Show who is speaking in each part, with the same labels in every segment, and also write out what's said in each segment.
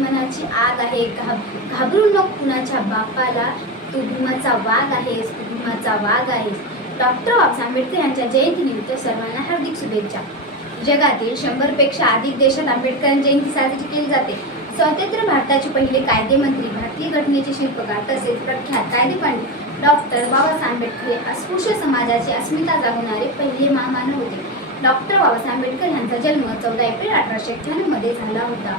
Speaker 1: मनाची आग आहे. घाब घाबरू नको कुणाच्या बापाला. तू भीमाचा वाघ आहेस तू भीमाचा वाघ आहेस. डॉक्टर बाबासाहेब आंबेडकर यांच्या जयंतीनिमित्त सर्वांना हार्दिक शुभेच्छा. जगातील शंभरपेक्षा अधिक देशात आंबेडकर जयंती साजरी केली जाते. स्वतंत्र भारताचे पहिले कायदेमंत्री भारतीय घटनेचे शिल्पकार तसेच प्रख्यात कायदेपंडित डॉक्टर बाबासाहेब आंबेडकर हे अस्पृश्य समाजाची अस्मिता जागवणारे पहिले महामानव होते. डॉक्टर बाबासाहेब आंबेडकर यांचा जन्म चौदा एप्रिल अठराशे अठ्ठ्याण्णवमध्ये झाला होता.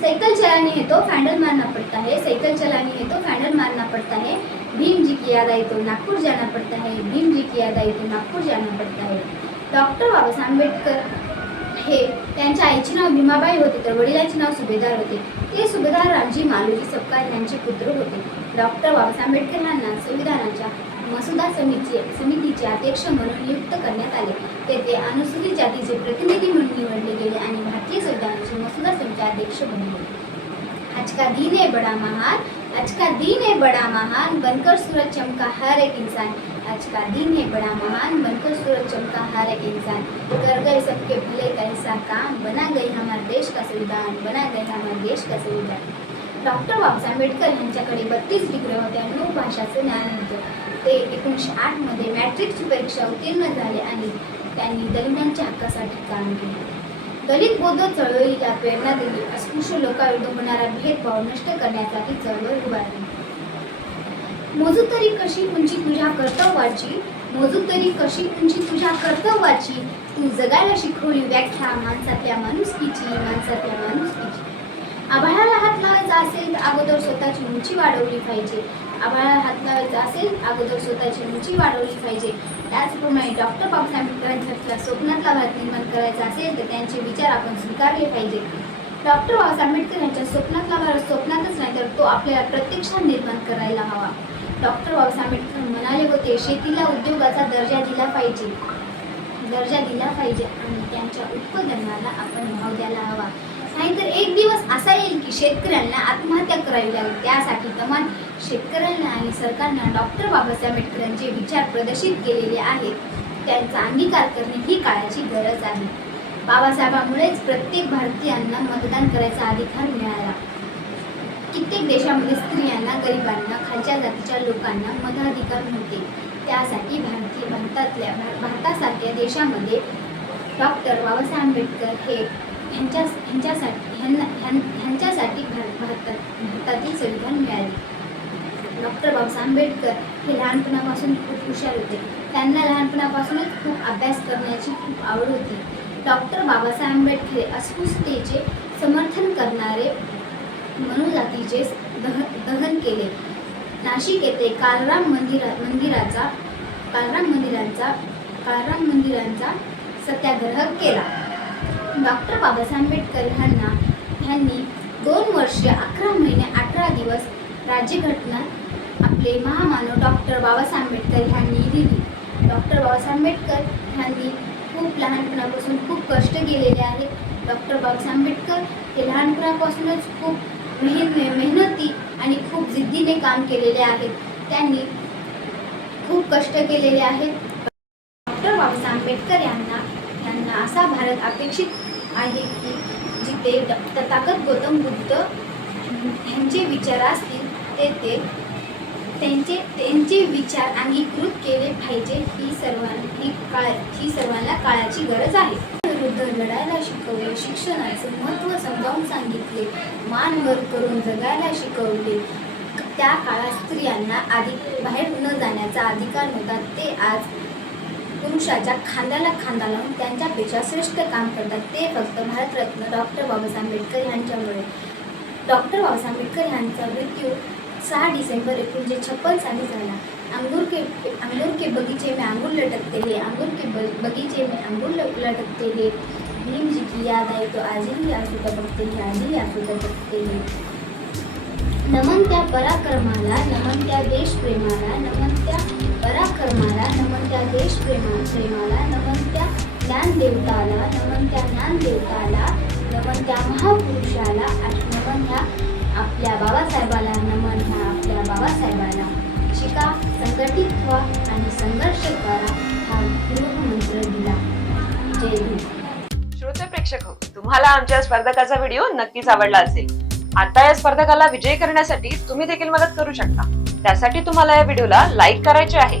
Speaker 1: साइकिल चलानी है तो फैंडल मारना पड़ता है साइकिल चलानी है तो फैंडल मारना पड़ता है भीम जी की याद आई तो नागपुर जाना पड़ता है भीम जी की याद आई तो नागपुर जाना पड़ता है. डॉक्टर बाबासाहेब आंबेडकर हे त्यांच्या आईचे नाव भीमाबाई होते तर वडिलांचे नाव सुभेदार होते. ते सुभेदार रामजी मालोजी सपकाळ यांचे पुत्र होते. डॉक्टर बाबासाहेब आंबेडकर यांना संविधानाच्या मसुदा समिती समितीचे अध्यक्ष म्हणून नियुक्त करण्यात आले. तेथे अनुसूचित जातीचे प्रतिनिधी म्हणून निवडले गेले आणि भारतीय संविधानाचे मसुदा समिती अध्यक्ष बनले आज का दिन है बड़ा महान आज का दिन है बड़ा महान बनकर सूरज चमका हर एक इंसान। आज का दिन है बड़ा महान बनकर सूरज चमका हर एक इंसान। कर गए सबके भले का ऐसा काम बना गई हमारे देश का संविधान बना गए हमारे देश का संविधान। डॉक्टर बाबासाहेब आंबेडकर यांच्याकडे बत्तीस डिग्री होत्या नऊ भाषाचं ज्ञान होतं ते एकोणीसशे आठमध्ये मॅट्रिकची परीक्षा उत्तीर्ण झाले आणि त्यांनी दलितांच्या हक्कासाठी काम केले. दलित बौद्ध चळवळीला प्रेरणा दिली. अस्पृश्य लोकांविरुद्ध होणारा भेदभाव नष्ट करण्यासाठी चळवळ उभारली. मोजू तरी कशी उंची तुझ्या कर्तव्याची? मोजू तरी कशी उंची तुझ्या कर्तव्याची? तू जगायला शिकवली व्याख्या माणसातल्या माणुसकीची माणसातल्या माणुसकीची. आभाळाला हात लावायचा असेल तर अगोदर स्वतःची उंची वाढवली पाहिजे. आभाळा हात लावायचा असेल अगोदर स्वतःची रुची वाढवली पाहिजे. त्याचप्रमाणे डॉक्टर बाबासाहेब आंबेडकरांच्या स्वप्नातला भारत निर्माण करायचा असेल तर त्यांचे विचार आपण स्वीकारले पाहिजे. डॉक्टर बाबासाहेब आंबेडकर यांच्या स्वप्नातला भारत स्वप्नातच नाही तर तो आपल्याला प्रत्यक्षात निर्माण करायला हवा. डॉक्टर बाबासाहेब आंबेडकर म्हणाले होते शेतीला उद्योगाचा दर्जा दिला पाहिजे. दर्जा दिला पाहिजे आणि त्यांच्या उत्पादनाला आपण भाव द्यायला हवा. नाहीतर एक दिवस असा येईल की शेतकऱ्यांना आत्महत्या करावी लागेल. त्यासाठी तमाम शेतकऱ्यांना आणि सरकारनं डॉक्टर बाबासाहेब आंबेडकरांचे विचार प्रदर्शित केलेले आहेत. त्यांचा अंगीकार करणे ही काळाची गरज आहे. बाबासाहेबांमुळेच प्रत्येक भारतीयांना मतदान करायचा अधिकार मिळाला. कित्येक देशामध्ये स्त्रियांना गरिबांना खालच्या जातीच्या लोकांना मताधिकार नव्हते. त्यासाठी भारतीय भारतातल्या भारतासारख्या देशामध्ये डॉक्टर बाबासाहेब आंबेडकर हे ह्यांच्या ह्यांच्यासाठी ह्यांना ह्यां- ह्यांच्यासाठी भार- भारतात भारतातील संविधान मिळाले. डॉक्टर बाबासाहेब आंबेडकर हे लहानपणापासून खूप हुशार होते. त्यांना लहानपणापासूनच खूप अभ्यास करण्याची खूप आवड होती. डॉक्टर बाबासाहेब आंबेडकर हे अस्पृश्यतेचे समर्थन करणारे मनुजातीचे दह दहन केले. नाशिक येथे कालराम मंदिरा मंदिराचा कालराम मंदिरांचा कालराम मंदिरांचा सत्याग्रह केला. डॉक्टर बाबासाहेब आंबेडकर ह्यांना ह्यांनी दोन वर्षे अकरा महिने अठरा दिवस राज्यघटना आपले महामानव डॉक्टर बाबासाहेब आंबेडकर ह्यांनी दिली. डॉक्टर बाबासाहेब आंबेडकर ह्यांनी खूप लहानपणापासून खूप कष्ट केलेले आहेत. डॉक्टर बाबासाहेब आंबेडकर हे लहानपणापासूनच खूप मेहन मेहनती आणि खूप जिद्दीने काम केलेले आहेत. त्यांनी खूप कष्ट केलेले आहेत. डॉक्टर बाबासाहेब आंबेडकर यांना यांना असा भारत अपेक्षित आहे की जिथे ड- तथागत गौतम बुद्ध यांचे विचार असतील तेथे त्यांचे त्यांचे विचार अंगीकृत केले पाहिजे ही सर्वांना ही काळ ही सर्वांना काळाची गरज आहे. विरुद्ध लढायला शिकवले शिक्षणाचे महत्त्व समजावून सांगितले मान वर करून जगायला शिकवले. त्या काळात स्त्रियांना आधी बाहेर न जाण्याचा अधिकार नव्हता ते आज पुरुषाच्या खांद्याला खांदा लावून त्यांच्यापेक्षा श्रेष्ठ काम करतात. ते फक्त भारतरत्न डॉक्टर बाबासाहेब आंबेडकर यांच्यामुळे. डॉक्टर बाबासाहेब आंबेडकर यांचा मृत्यू सहा डिसेंबर एकोणीसशे छप्पन साली झाला. अंगूर के अंगूर के बगीचे में अंगूर लटकते हैं. अंगूर के बगीचे में अंगूर लटकते हैं. भीम जी की याद आई तो आज ही आंसू टपकते हैं. आज ही आंसू टपकते हैं. नमन त्या पराक्रमाला नमन त्या देशप्रेमाला नमन त्या पराक्रमाला नमन त्या देशप्रेमा प्रेमाला नमन त्या ज्ञानदेवताला नमन त्या ज्ञानदेवताला नमन त्या महापुरुषाला आणि नमन ह्या आपल्या बाबासाहेबाला नमन ह्या आपल्या बाबासाहेबाला. शिका संघटित व्हा आणि संघर्ष करा हा गृहमंत्र दिला. जय
Speaker 2: श्रोते प्रेक्षक हो तुम्हाला आमच्या स्पर्धकाचा व्हिडिओ नक्कीच आवडला असेल. आता या स्पर्धकाला विजयी करण्यासाठी तुम्ही देखील मदत करू शकता. त्यासाठी तुम्हाला या व्हिडिओला लाईक करायचे आहे.